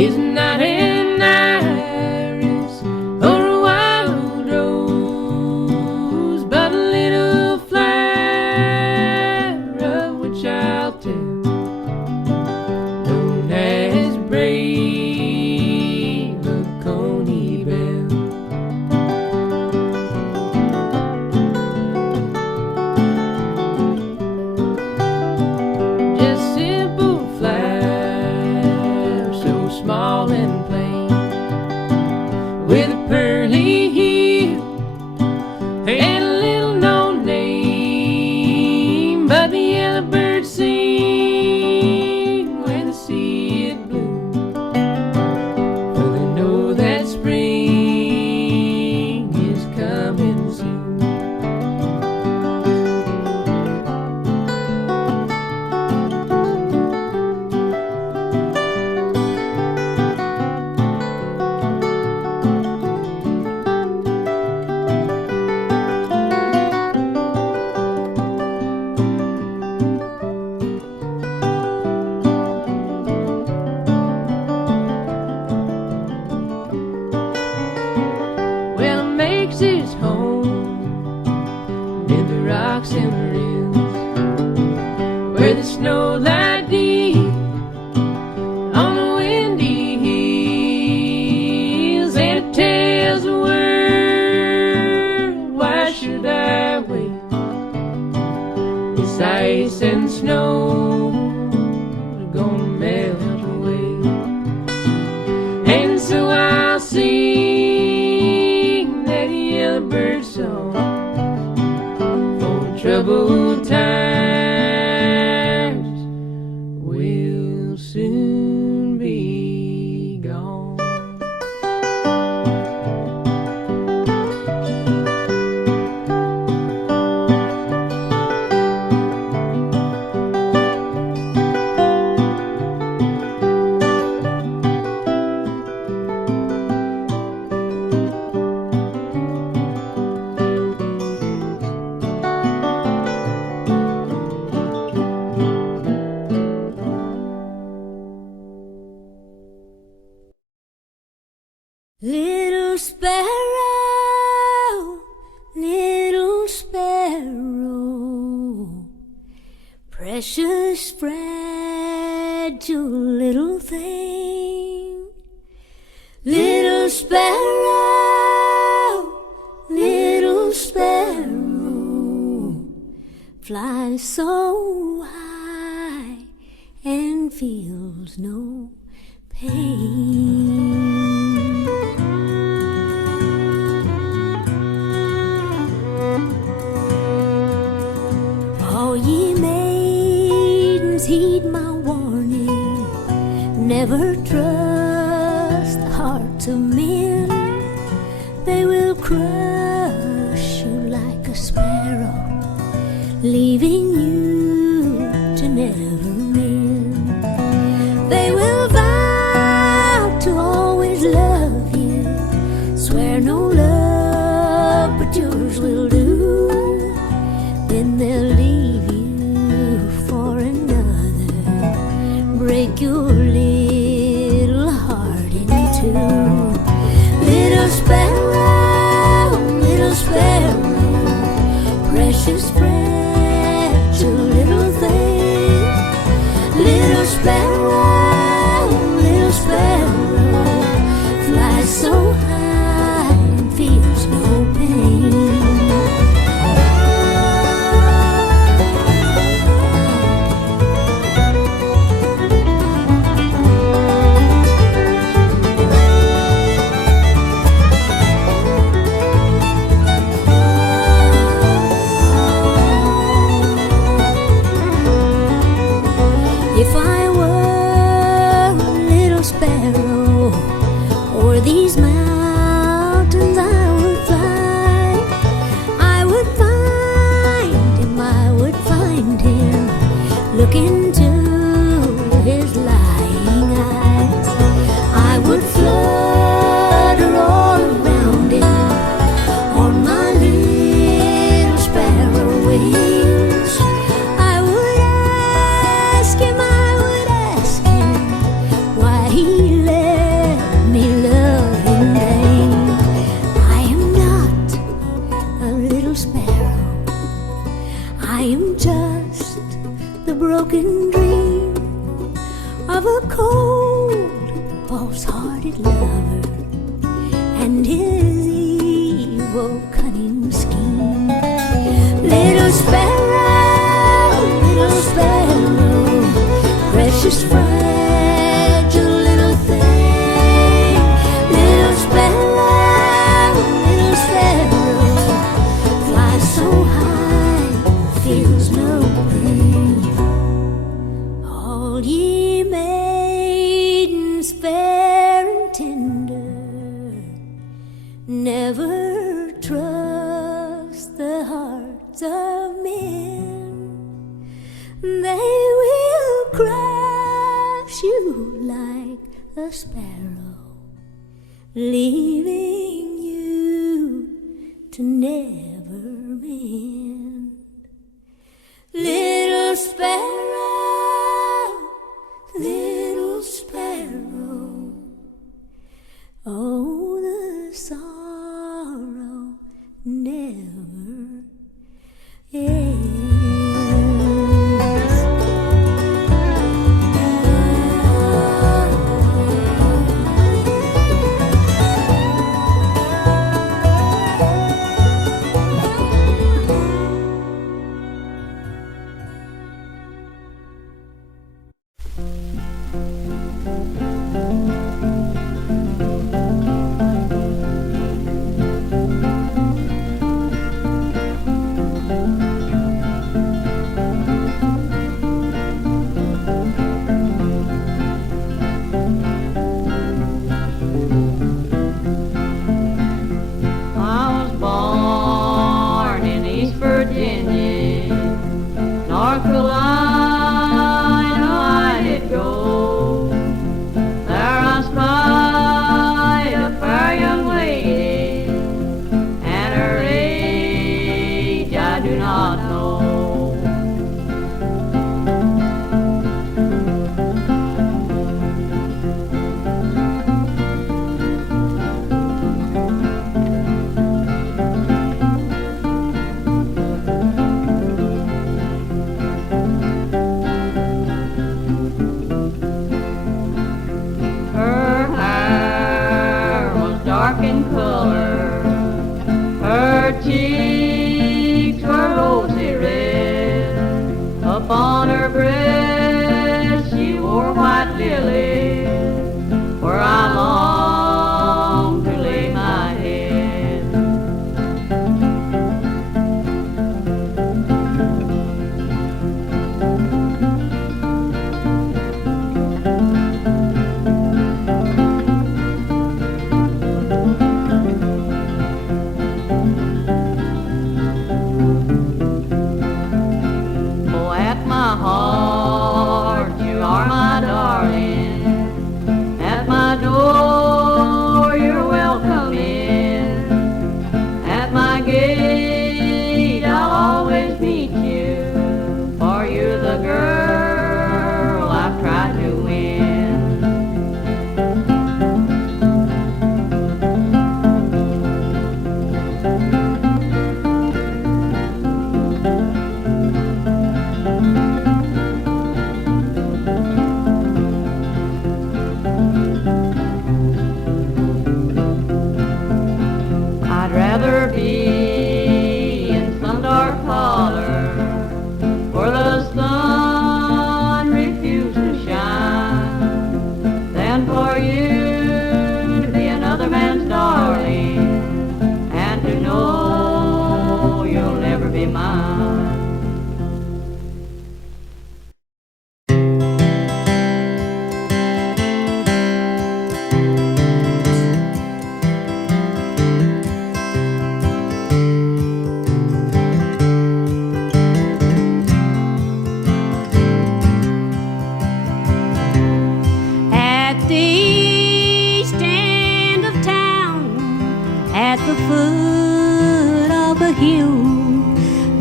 is not an iris or a wild rose, but a little flower of which I'll tell, known as brave Coney Bell. Just simple flower, so small and plain, with a pearly heel and a little known name, but the yellowbird sing when they see it bloom, for they know that spring is coming soon. Well, it makes its home in the rocks and rills, where the snow lie deep on the windy hills, and it tells the world, why should I wait? This ice and snow are gonna melt away, and so I'll sing that yellowbird song for troubled times will soon be gone. Little sparrow, precious fragile little thing. Little sparrow, flies so high and feels no pain. All ye maidens, heed my warning, never trust the hearts of men. They will crush you like a sparrow, leaving you to never mend. They will vow to always love you, swear no love but yours will do. Then they'll leave you for another, break your little heart in two. Little sparrow, precious fragile little thing. Little sparrow, flies so high and feels no pain. If I were a little sparrow, o'er these mountains I would fly. I would find him, look into his lying eyes. I would flutter all around him on my little sparrow wings. I would ask him why he left cold, false-hearted lover and his evil, cunning scheme. Little sparrow, precious, fragile little thing. Little sparrow, flies so high, feels no pain. All ye maidens fair and tender, never trust the hearts of men. They will crush you like a sparrow, leaving you to never mend. Little sparrow, oh, the sorrow never ends.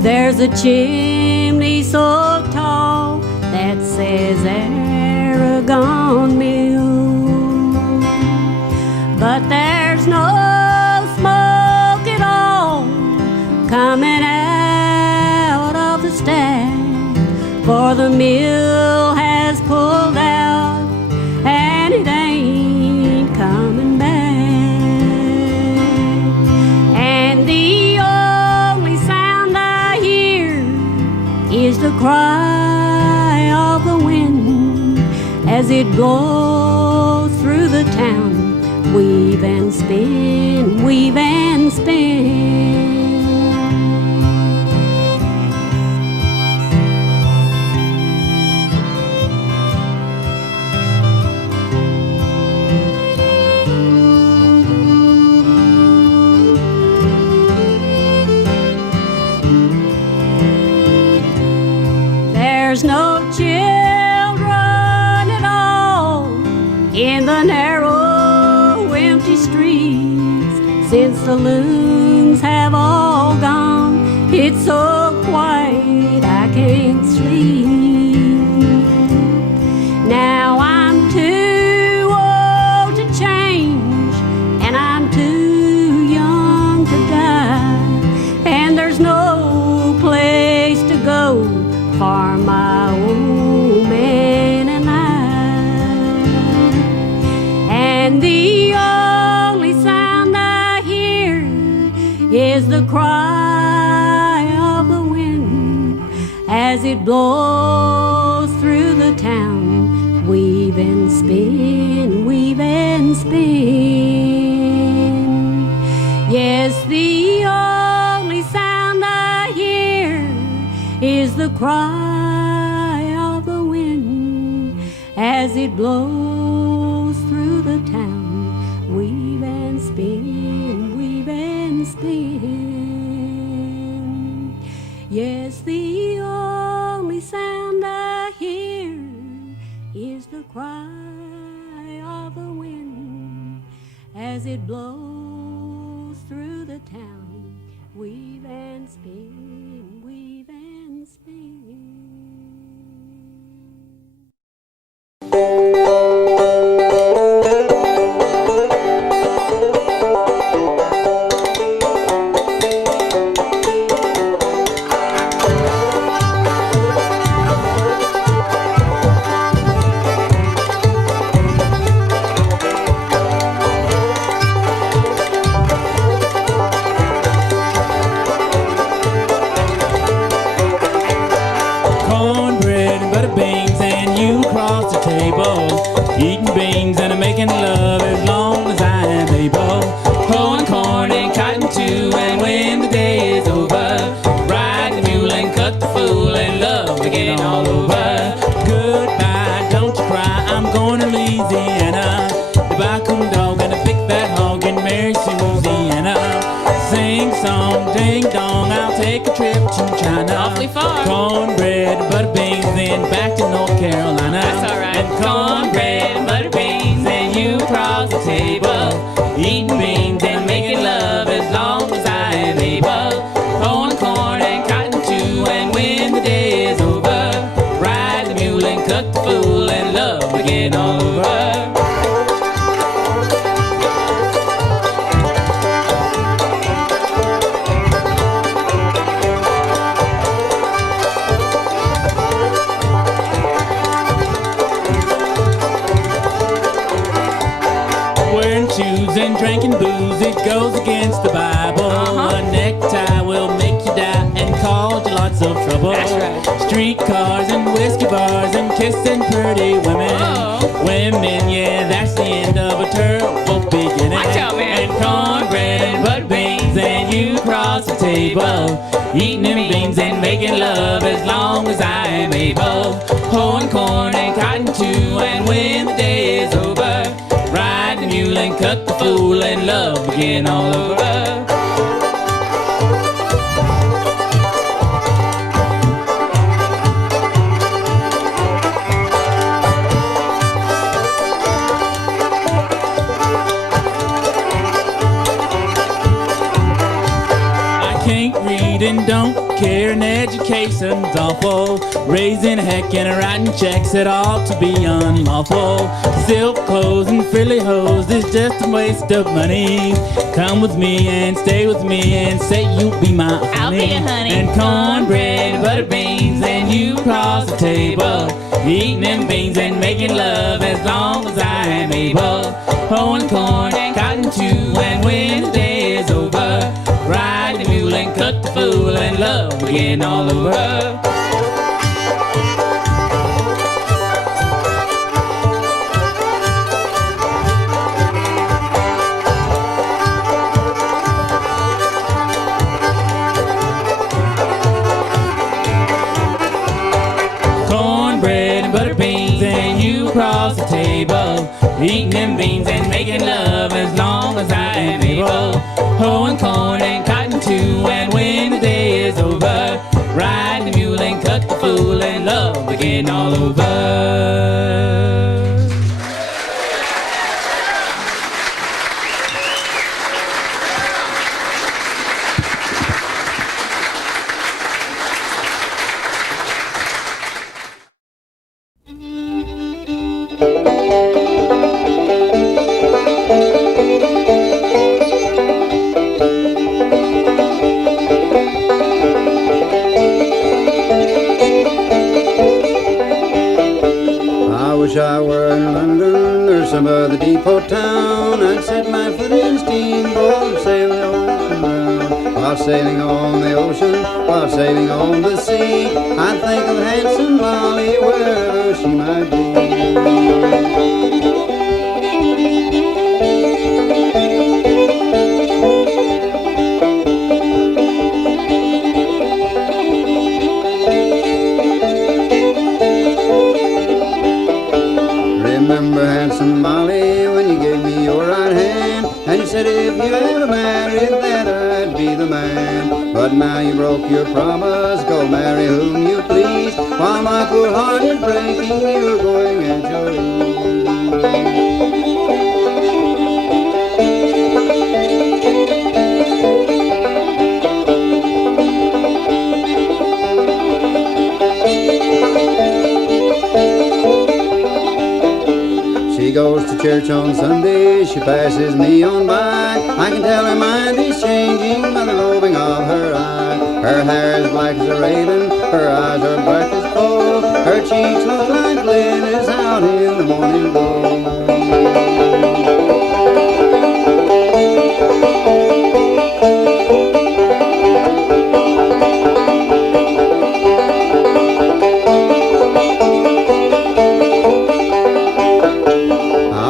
There's a chimney so tall that says Aragon Mill, but there's no smoke at all coming out of the stack, for the mill has pulled out as it blows through the town. Weave and spin, weave and spin. There's no children at all in the narrow, empty streets since the loons have all gone. It's so quiet I can't sleep. Now I'm too old to change, and I'm too young to die, and there's no place to go for my old man and I. And the only sound I hear is the cry of the wind as it blows through the town. Weave and spin, weave and spin. Yes, the only sound I hear is the cry of the wind as it blows through the town. Weave and spin, weave and spin. Yes, the only sound I hear is the cry of the wind as it blows through the town. Weave and spin, weave and spin. Eating beans and making love as long as I am able. Pulling corn and cotton too, and when the day is over, ride the mule and cut the fool and love again all over. Goodbye, don't you cry, I'm going to Louisiana to buy a coon dog and a big fat hog and marry Susanna. Sing song, ding dong, I'll take a trip to China. Awfully far. Cornbread and butter beans, then back to North Carolina. That's all right. And cornbread and butter beans, and you across the table, eating beans and making love as long as I am able. Pulling corn and cotton too, and when the day is over, ride the mule and cut the fool and love again all over. And drinking booze, it goes against the Bible. A necktie will make you die and cause you lots of trouble. That's right. Streetcars and whiskey bars and kissing pretty women. Whoa. Women, yeah, that's the end of a terrible beginning. Watch out, man. And cornbread and butter beans, and you cross the table, eating them beans and making love as long as I am able. Pulling corn and cotton too, and when the day is over, ride the mule and cut the fool and love again all over. I can't read and don't care, and education's awful. Raising heck and writing checks that ought to be unlawful. Silk clothes and frilly hose is just a waste of money. Come with me and stay with me and say you'll be my honey. I'll be a honey. And cornbread and butter beans, and you cross the table, eating them beans and making love as long as I am able. Pulling corn and cotton too, and when the day is over, ride the mule and cut the fool and love again all over. across the table, eating them beans and making love as long as I am able. Hoeing corn and cotton too, and when the day is over, ride the mule and cut the fool and love again all over. Wish I were in London or some other depot town. I'd set my foot in a steamboat and sail the ocean round. While sailing on the ocean, while sailing on the sea, I'd think of handsome Molly wherever she might be. Remember handsome Molly when you gave me your right hand, and you said if you ever married that I'd be the man. But now you broke your promise, go marry whom you please. While my poor heart is breaking, you're going at your ease. She goes to church on Sunday, she passes me on by. I can tell her mind is changing by the roving of her eye. Her hair is black as a raven, her eyes are black as coal. Her cheeks look like Lynne is out in the morning glow.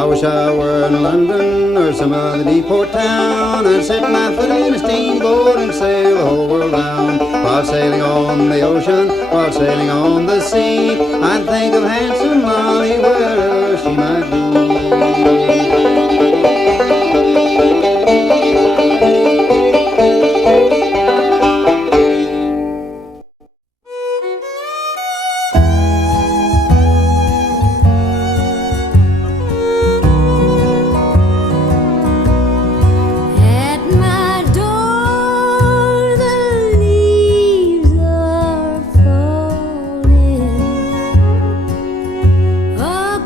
Wish I were in London or some other depot town. I'd set my foot in a steamboat and sail the whole world round. While sailing on the ocean, while sailing on the sea, I'd think of handsome Molly wherever she might be. A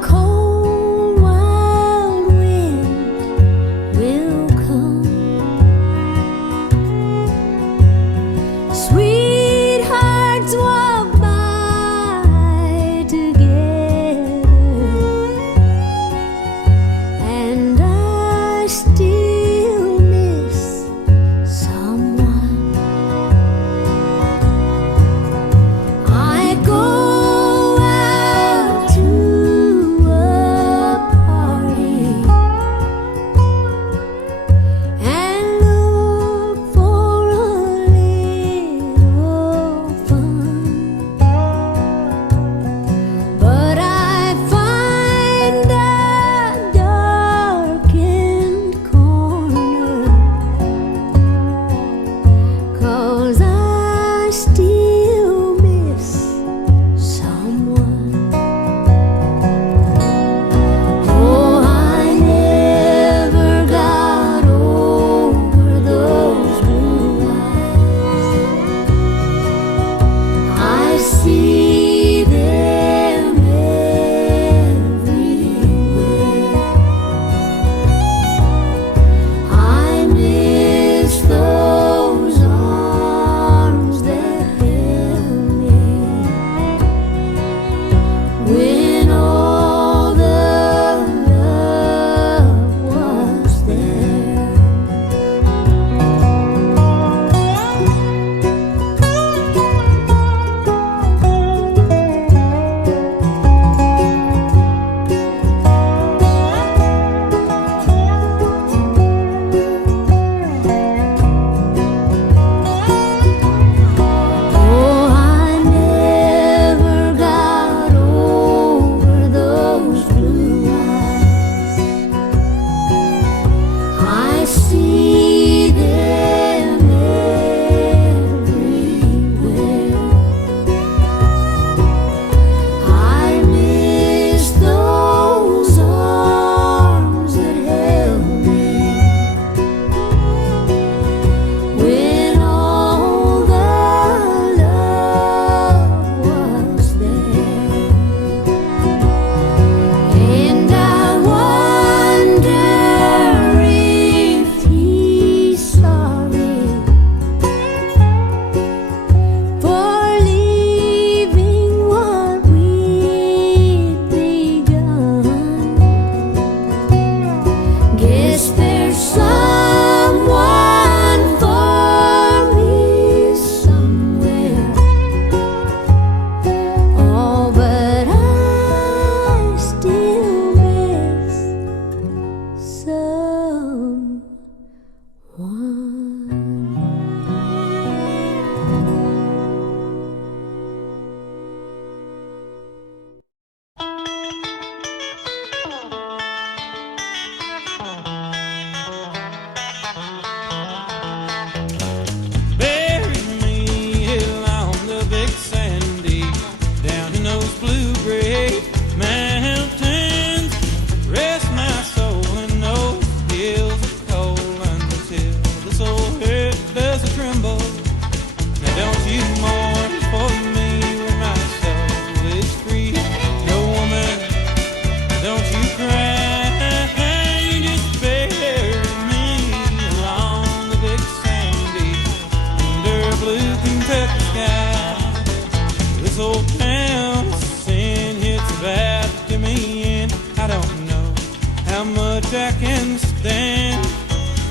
I can stand.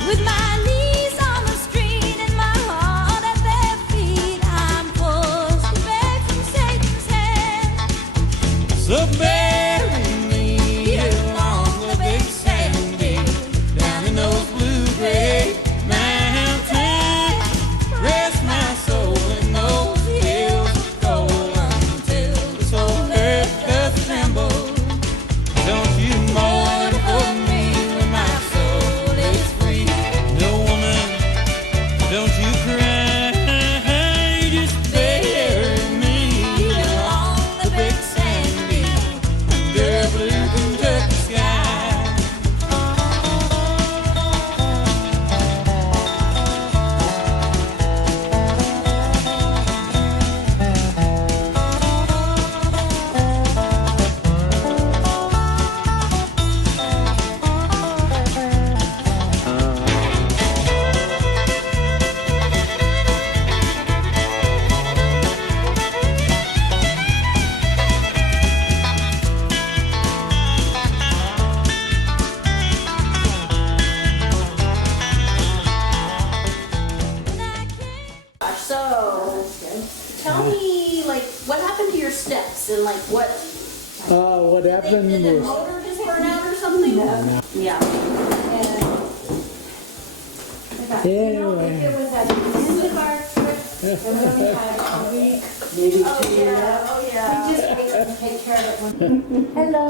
With my knees on the street and my heart at their feet, I'm forced to beg from Satan's hand. So bury me along the big sandy, down in those blue gray mountains. Rest my soul in those hills of gold until this old earth does tremble. Don't you mourn for me when my soul is free. No woman, don't you cry. Just bury me along the big sandy, under a blue Kentucky sky. So, tell me, like, what happened to your steps and, like, what What happened did the was, motor just burn out or something? Yeah. anyway, It was at the end of our trip, and we only had a week, maybe 2 years. Oh, yeah. We just wait to take care of it. Hello.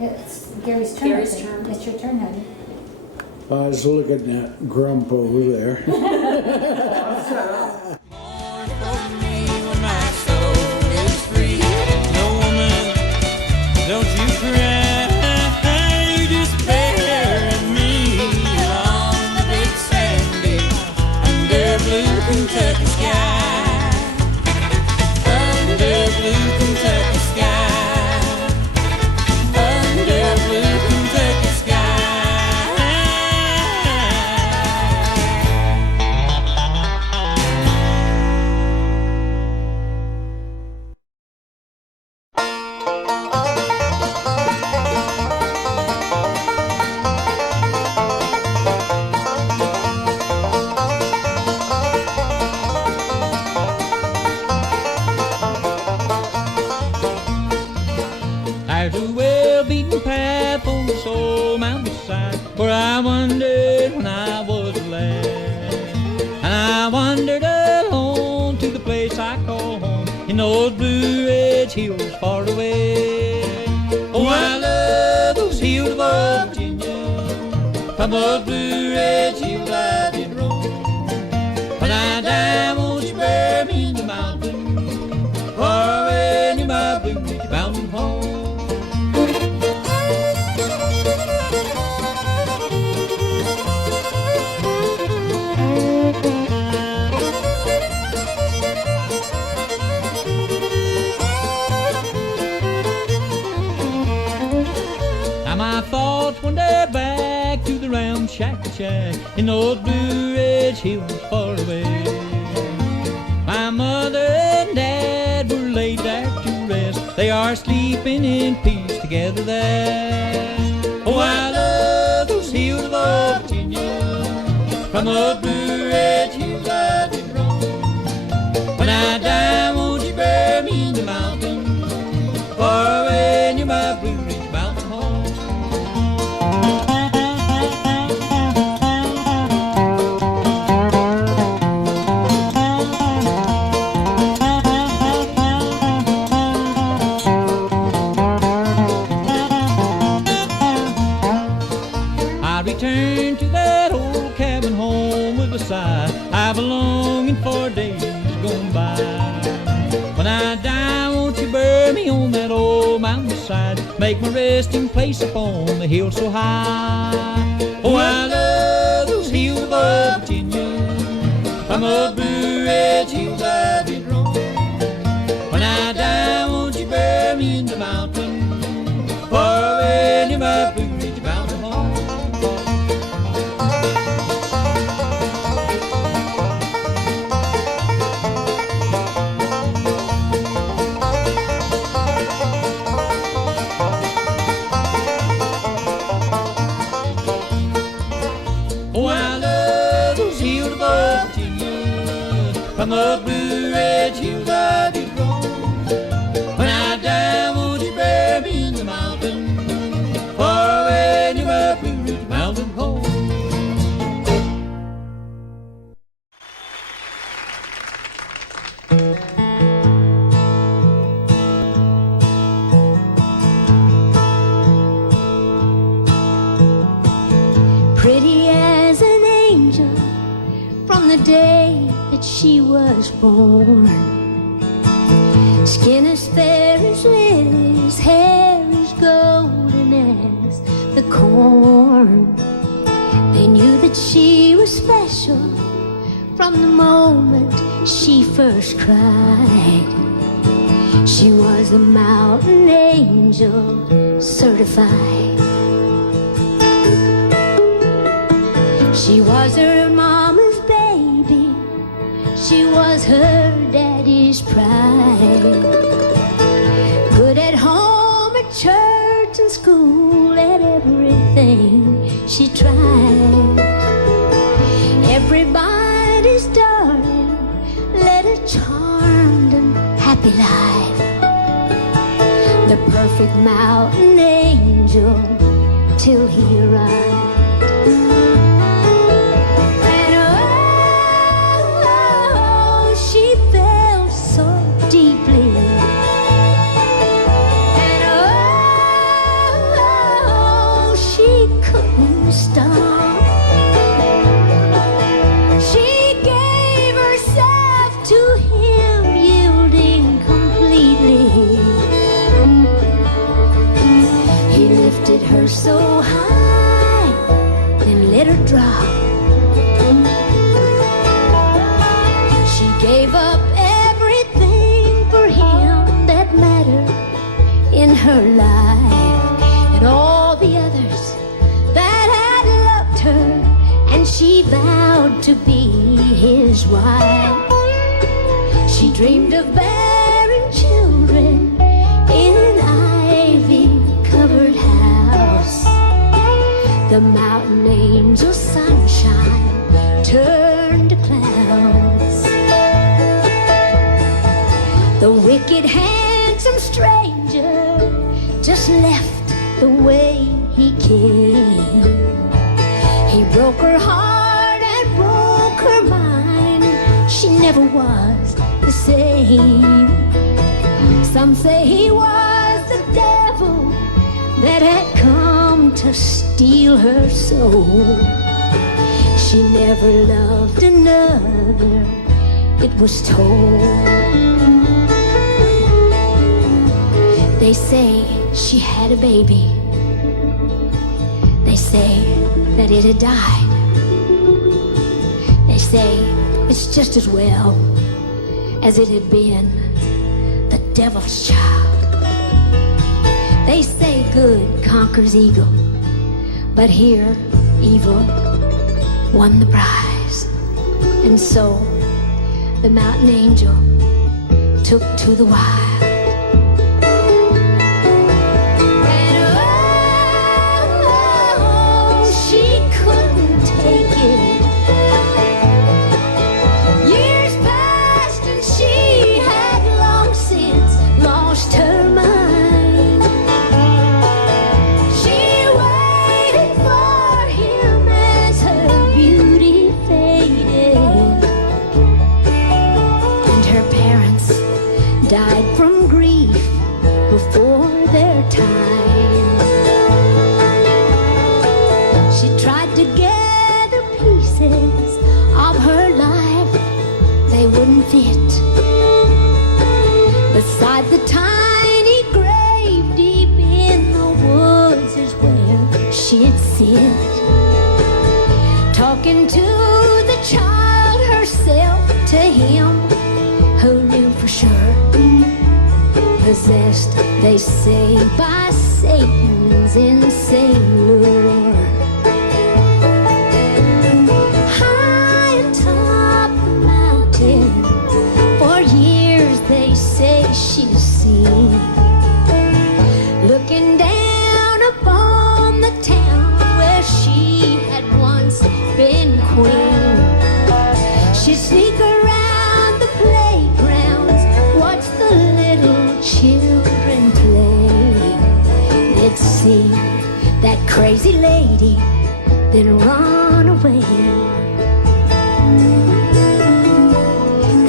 It's Gary's turn. Gary's I think. turn. It's your turn, honey. I was looking at Grump over there. Mourn for me when my soul is free. No woman, don't you cry. Just bury me along the big sandy, under blue Kentucky sky. Under blue Kentucky sky. Under blue Kentucky sky. There's a well-beaten path on this old mountainside where I wandered when I was a lad. And I wandered alone to the place I call home in those Blue Ridge Hills far away. Oh, I love those hills of old Virginia. From those Blue Ridge Hills I did roam. When I die, won't you bury me in the mountain, far away near my Blue Ridge mountain home. Now my thoughts wander back to the round shack in those Blue Ridge Hills far away. My mother and dad were laid there to rest. They are sleeping in peace together there. Oh, I love those hills of old Virginia. From those Blue Ridge Hills I did roam. When I die, won't you bury me in the mountain, far away near my Blue Ridge mountain home. I return to that old cabin home with a sigh. I've a longing for days gone by. When I die, won't you bury me on that old mountainside? Make my resting place upon the hill so high. Oh, I love those hills of old Virginia. From those Blue Ridge Hills I did roam. When I die, won't you bury me in the mountain, far away near my Blue Ridge mountain home. on the blue red hills I did roam. When I die, won't you bury me in the mountain, far away near my Blue Ridge Mountain home? Pretty as an angel from the day that she was born. Skin as fair as lilies, hair as golden as the corn. They knew that she was special from the moment she first cried. She was a mountain angel certified. She was her mama's baby, she was her daddy's pride. Good at home, at church and school, at everything she tried. Everybody's darling led a charmed and happy life. The perfect mountain angel till he arrived. She gave herself to him, yielding completely. He lifted her so high, then let her drop. She gave up everything for him that mattered in her life, and all the others that had loved her, and she vowed to be his wife. She dreamed of bearing children in an ivy-covered house. The mountain angel's sunshine turned to clouds. The wicked, handsome stranger just left the way he came. He broke her heart and broke her mind. She never was the same. Some say he was the devil that had come to steal her soul. She never loved another, it was told. They say she had a baby. They say that it had died. They say it's just as well as it had been the devil's child. They say good conquers evil, but here evil won the prize. And so the mountain angel took to the wild. Fit. Beside the tiny grave deep in the woods is where she'd sit, talking to the child herself, to him who knew for sure, possessed, they say, by Satan's insane lure. They say she's seen, looking down upon the town where she had once been queen. She'd sneak around the see that crazy lady, then run away.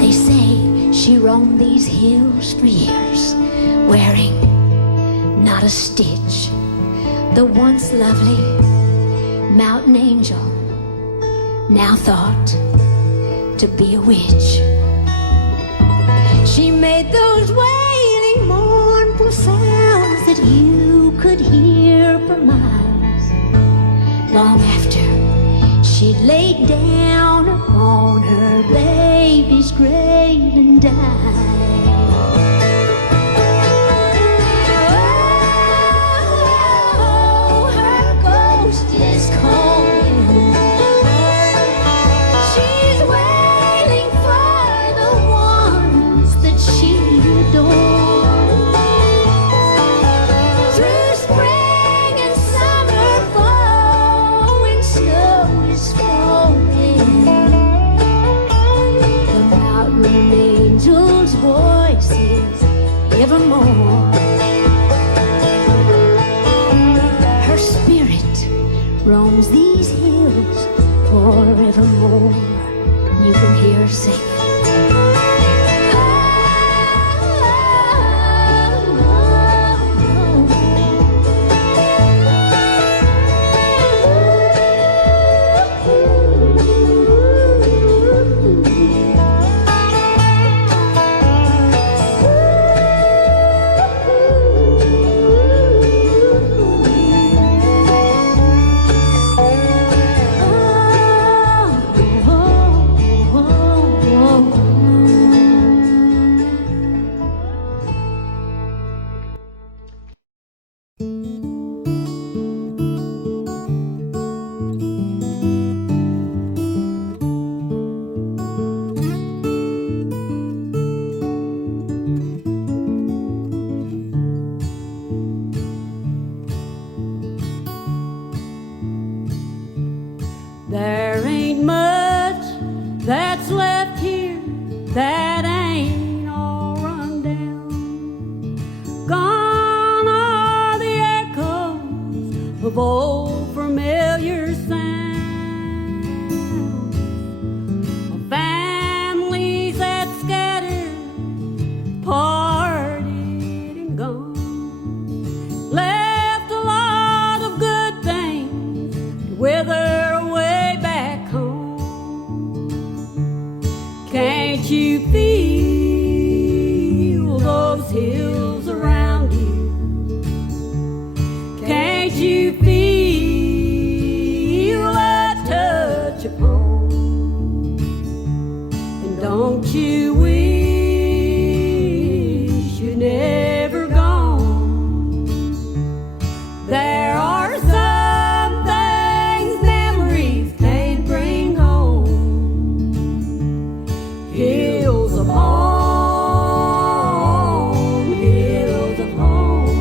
They say she roamed these hills for years, wearing not a stitch. The once lovely mountain angel, now thought to be a witch. She made those wailing, mournful sounds that you could hear for miles, long after she laid down upon her baby's grave and died. Oh, her ghost is calling. She's wailing for the ones that she adored. Through spring and summer, fall, when snow is falling, the mountain angel's voice is evermore. Her spirit roams these hills forevermore. You can hear her sing. There ain't much that's left here that ain't all run down. Gone are the echoes of old familiar sounds, of families that scattered, parted and gone. Left a lot of good things to wither away back home. Can't you feel those hills around you? Can't you feel a touch of home? And don't you wish you'd never gone? There are some things memories can't bring home. Hills of home, hills of home.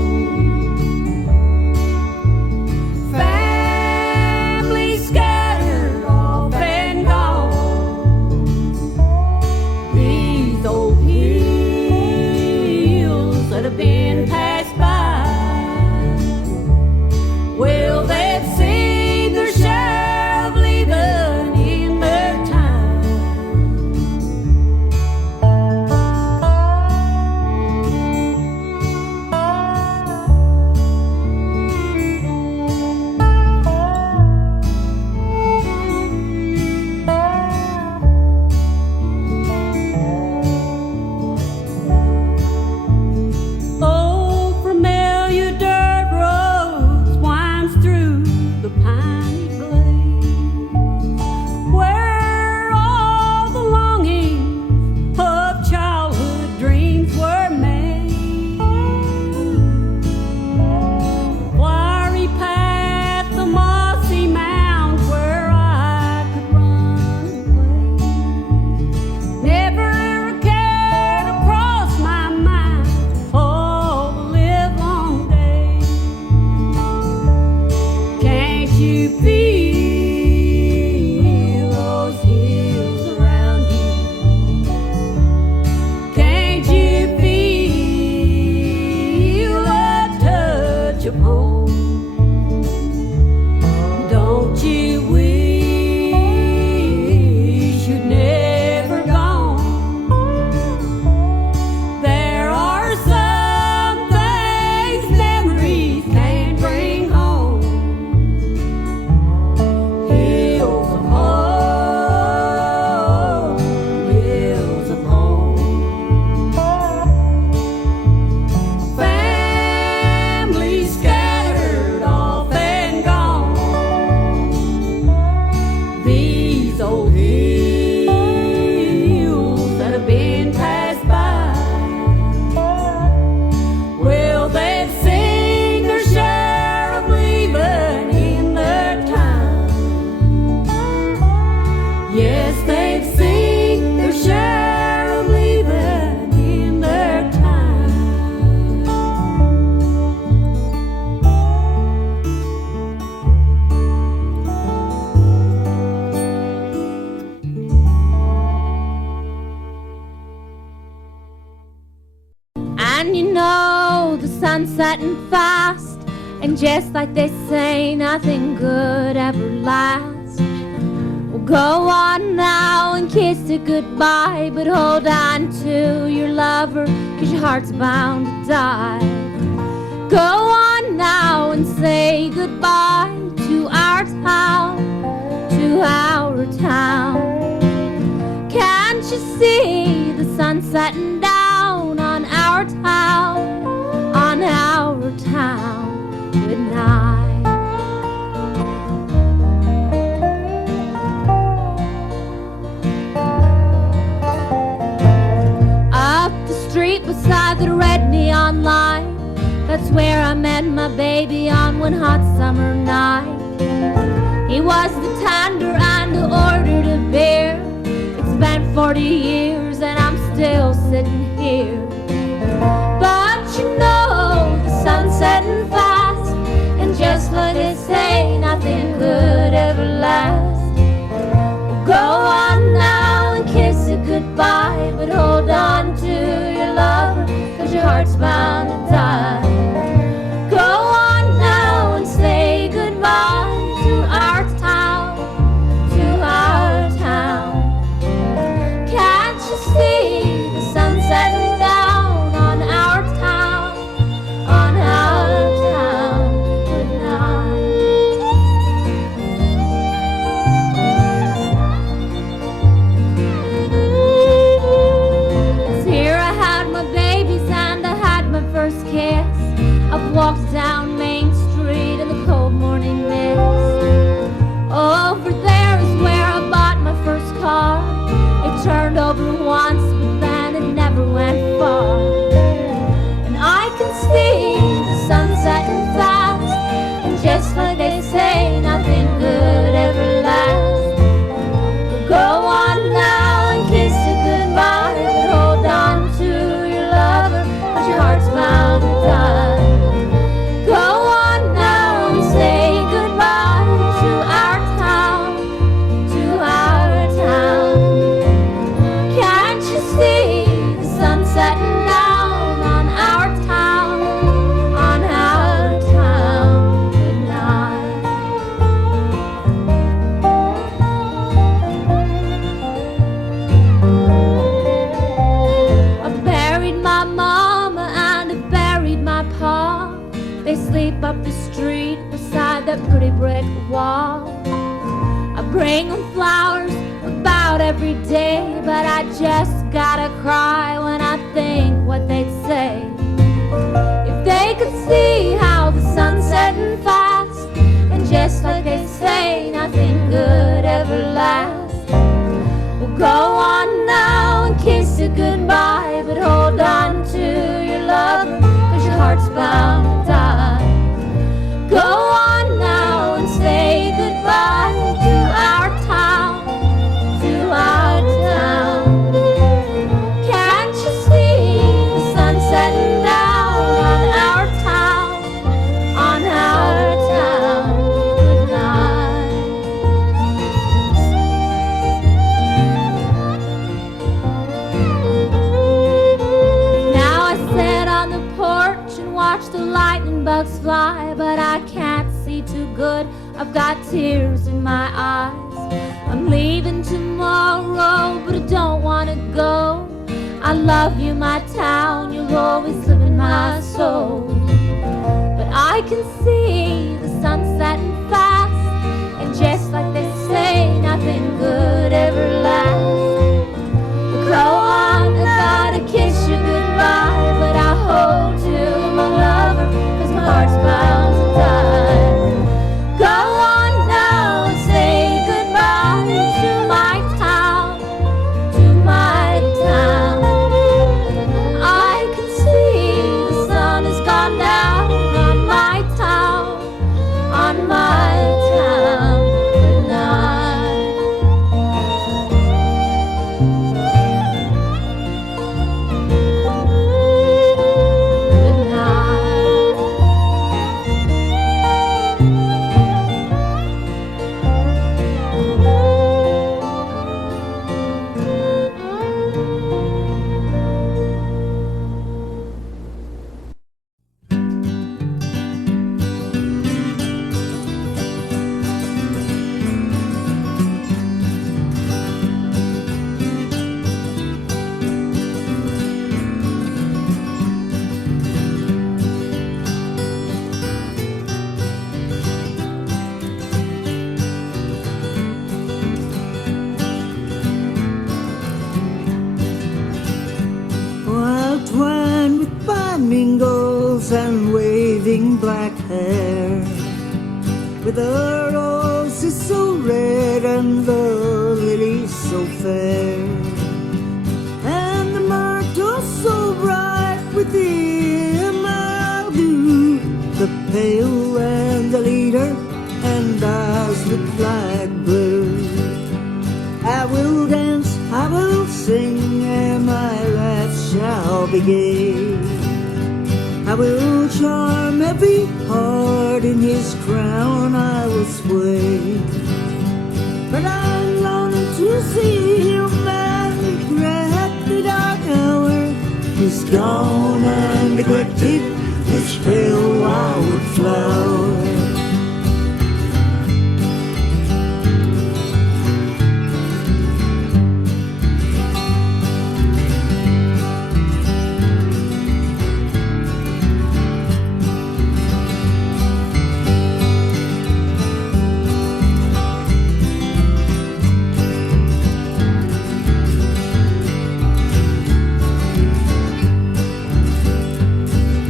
sun's setting fast, and just like they say, nothing good ever lasts. Well, go on now and kiss it goodbye, but hold on to your lover, 'cause your heart's bound to die. Go on now and say goodbye to our town, to our town. Can't you see the sun setting down on our town, on our town? Good night. Up the street beside the red neon light, that's where I met my baby on one hot summer night. He was the tender and ordered a beer. It's been 40 years and I'm still sitting here. But you know the sun's setting fast, and just like they say, nothing good ever lasts. Go on now and kiss it goodbye, but hold on to your lover, 'cause your heart's bound to die. Go on now and say goodbye to our town, to our town. Can't you see the sun setting down on our town, on our town? Good night. 'Cause here I had my babies and I had my first kiss. I've walked down Main Street in the cold morning mist. Over there is where I bought my first car. It turned over once, but then it never went far. And I can see the sun setting fast, and just like they say, nothing good ever lasts. Go on now and kiss it goodbye, but hold on to your lover, 'cause your heart's bound to die. Go on now and say goodbye to our town, to our town. Can't you see the sun setting down on our town, on our town? Good night. I buried my mama and I buried my pa. They sleep up the street beside that pretty brick wall. I bring them flowers about every day, but I just gotta cry when I think what they'd say. If they could see how the sun's setting fast, and just like they say, nothing good ever lasts. Well, go on now and kiss it goodbye, but hold on to your lover, 'cause your heart's bound to die. Go on now and say goodbye to our town, to our town. Can't you see the sun setting down on our town, on our town? Good night. Now I sit on the porch and watch the lightning bugs fly, but I can't see too good. I've got tears in my eyes. I'm leaving tomorrow, but I don't wanna go. I love you, my town, you'll always live in my soul. But I can see the sun setting fast, and just like they say, nothing good ever lasts. Go on, I gotta kiss you goodbye, but I hold to my lover, 'cause my heart's bound to die. Go on now and say goodbye to my town, to my town. I can see the sun has gone down on my town, eyes and waving black hair, with the roses so red and the lilies so fair, and the myrtle so bright with the emerald dew, the pale and the leader and eyes look like blue. I will dance, I will sing, and my life shall be gay. I will charm every heart, in his crown I will sway. But I'm longing to see him and regret the dark hour. He's gone and neglected this pale wild flower.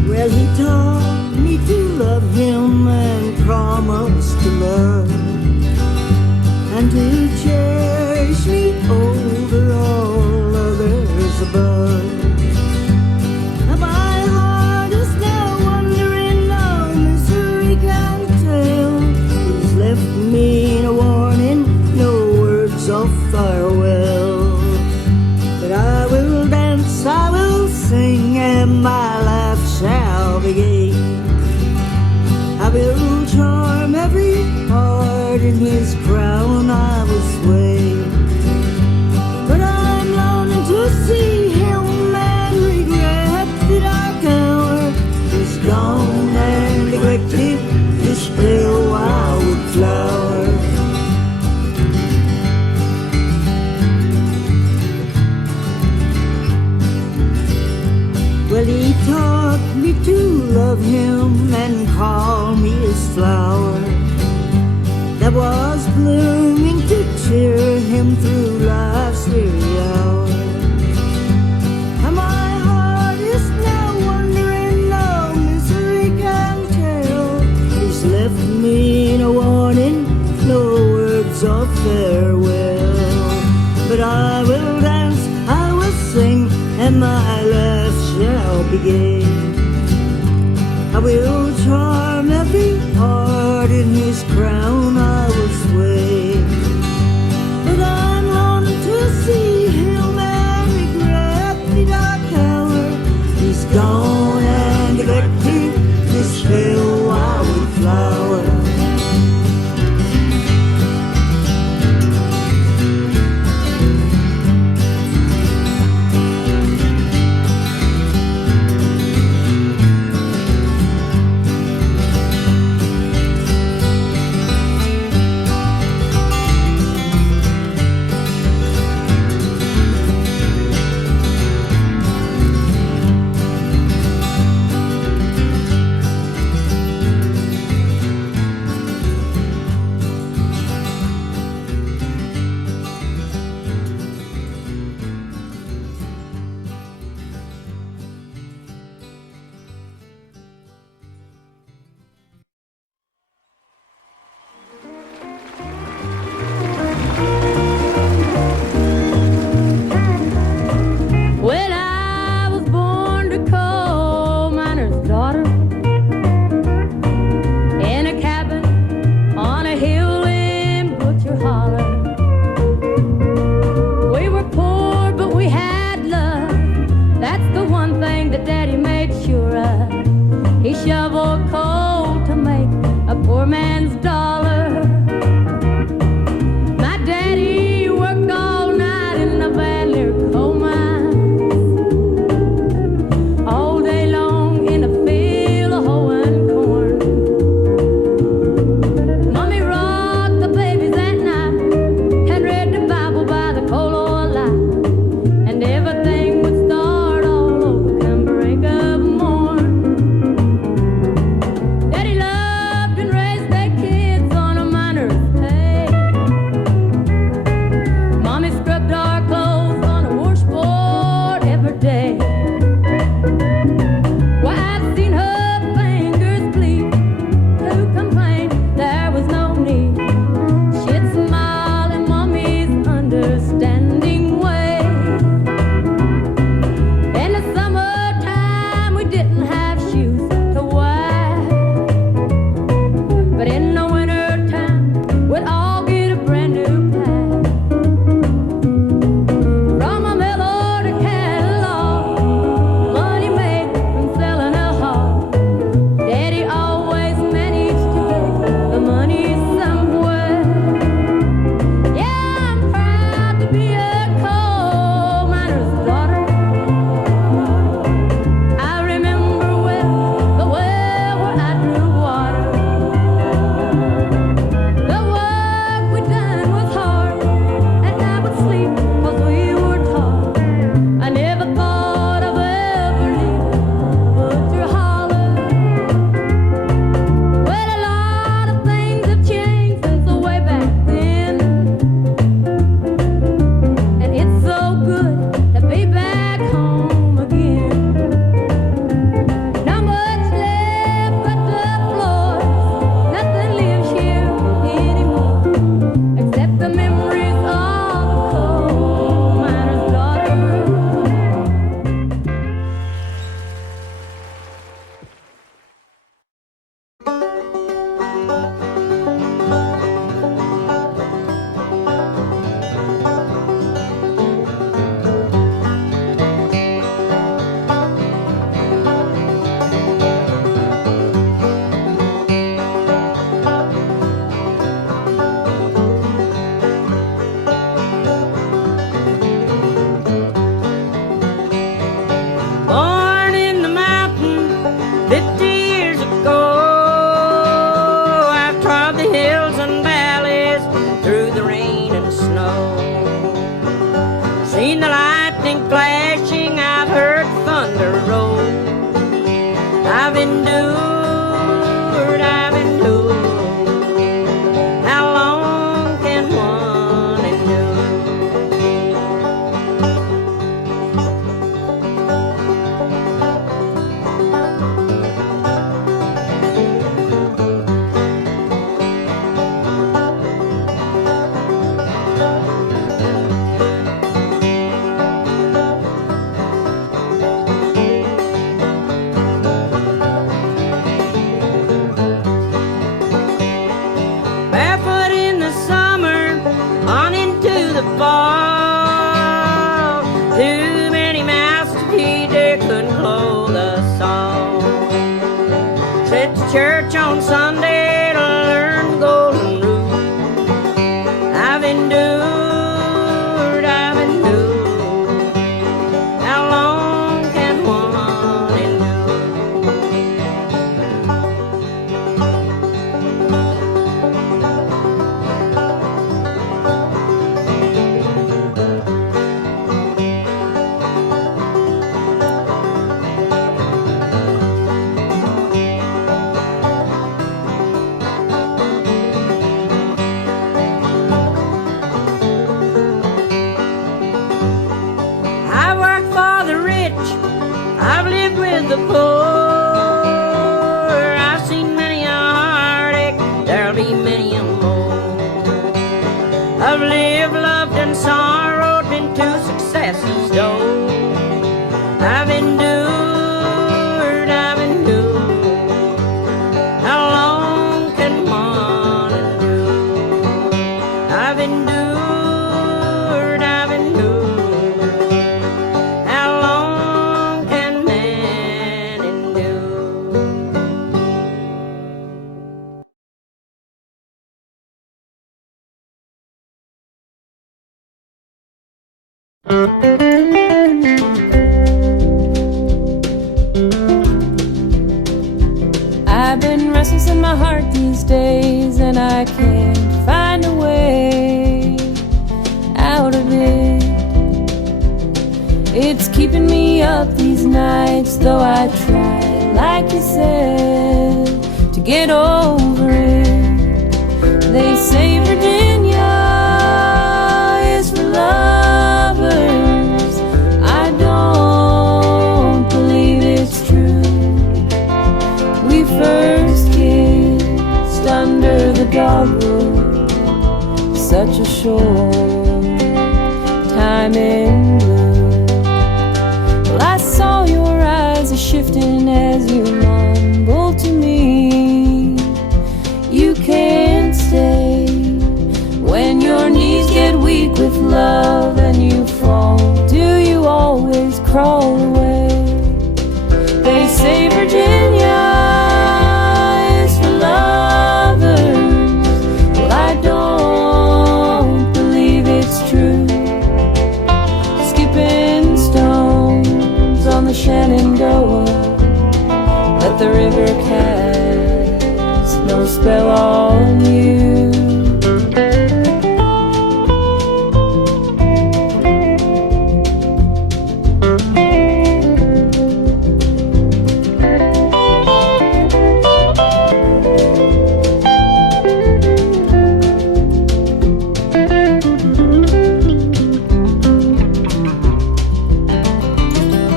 Well, he taught me to love him and promised to love, and to cherish me over all others above. And my heart is now wandering, no misery can tell. He's left me no warning, no words of farewell. But I will dance, I will sing, and my life shall be gay. I will charm every heart, in his crown I will sway. But I'm longing to see him and regret the dark hour. He's gone and neglected this pale wild flower. Well, he taught me to love him and call me his flower, that was blooming to cheer him through life's weary hour. And my heart is now wondering, no misery can tell. He's left me no warning, no words of farewell. But I will dance, I will sing, and my life shall be gay. I will charm every heart, in his crown I will sway. But I'm longing to see him and regret the dark hour. He's gone and neglected this pale wild flower. Well, I was born to coal miner's daughter, in a cabin on a hill in Butcher Holler. We were poor, but we had love. That's the one thing that Daddy made sure of. He shoveled coal to make a poor man's dollar. My daddy worked all night in the van near coal mine, all day long in a field of hoeing corn. Mommy rocked the babies at night and read the Bible by the coal oil light, and everything would start all over come break of morn. Daddy loved and raised their kids I've endured. How long can one endure? Barefoot in the summer, on into the fall. Too many mouths to feed, they couldn't clothe us all. Set to church on Sunday to learn the golden rule. I've endured, I've endured. How long can one endure? I work for the rich, I've lived with the poor. I've seen many a heartache, there'll be many a more. I've lived, loved, and sorrowed, been to success's door. I've endured, I've endured. How long can one endure? I've endured, I've endured. How long can man endure? I've been restless in my heart these days, and I can't find a way out of it. It's keeping me up these nights, though I try, like you said, to get over it. They say Virginia is for lovers. I don't believe it's true. We first kissed under the dogwood, such a short time in blue. Well, I saw your eyes a-shifting as you mumbled to me, you can't stay. When your knees get weak with love and you fall, do you always crawl away? They say Virginia is for lovers. Well, I don't believe it's true. Skipping stones on the Shenandoah, let the river cast no spell on you.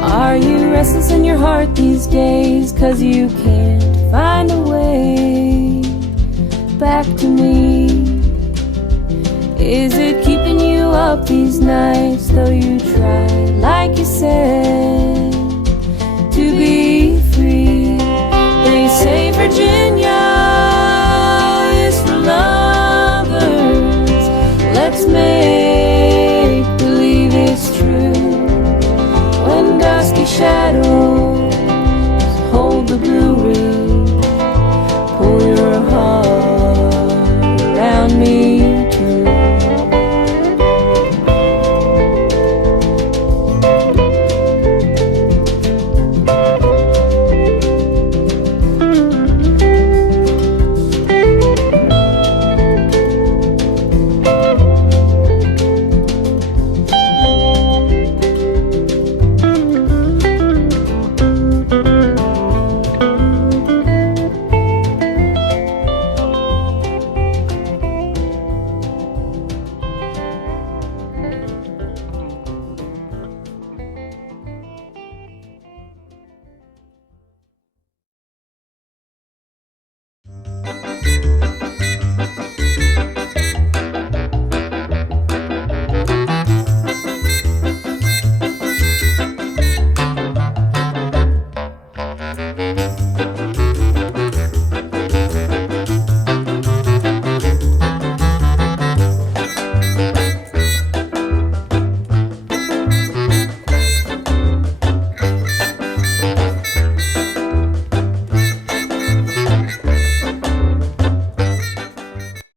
Are you restless in your heart these days, 'cause you can't find a way back to me? Is it keeping you up these nights, though you try, like you said, to be free? They say Virginia is for lovers. Let's make believe it's true. When dusky shadows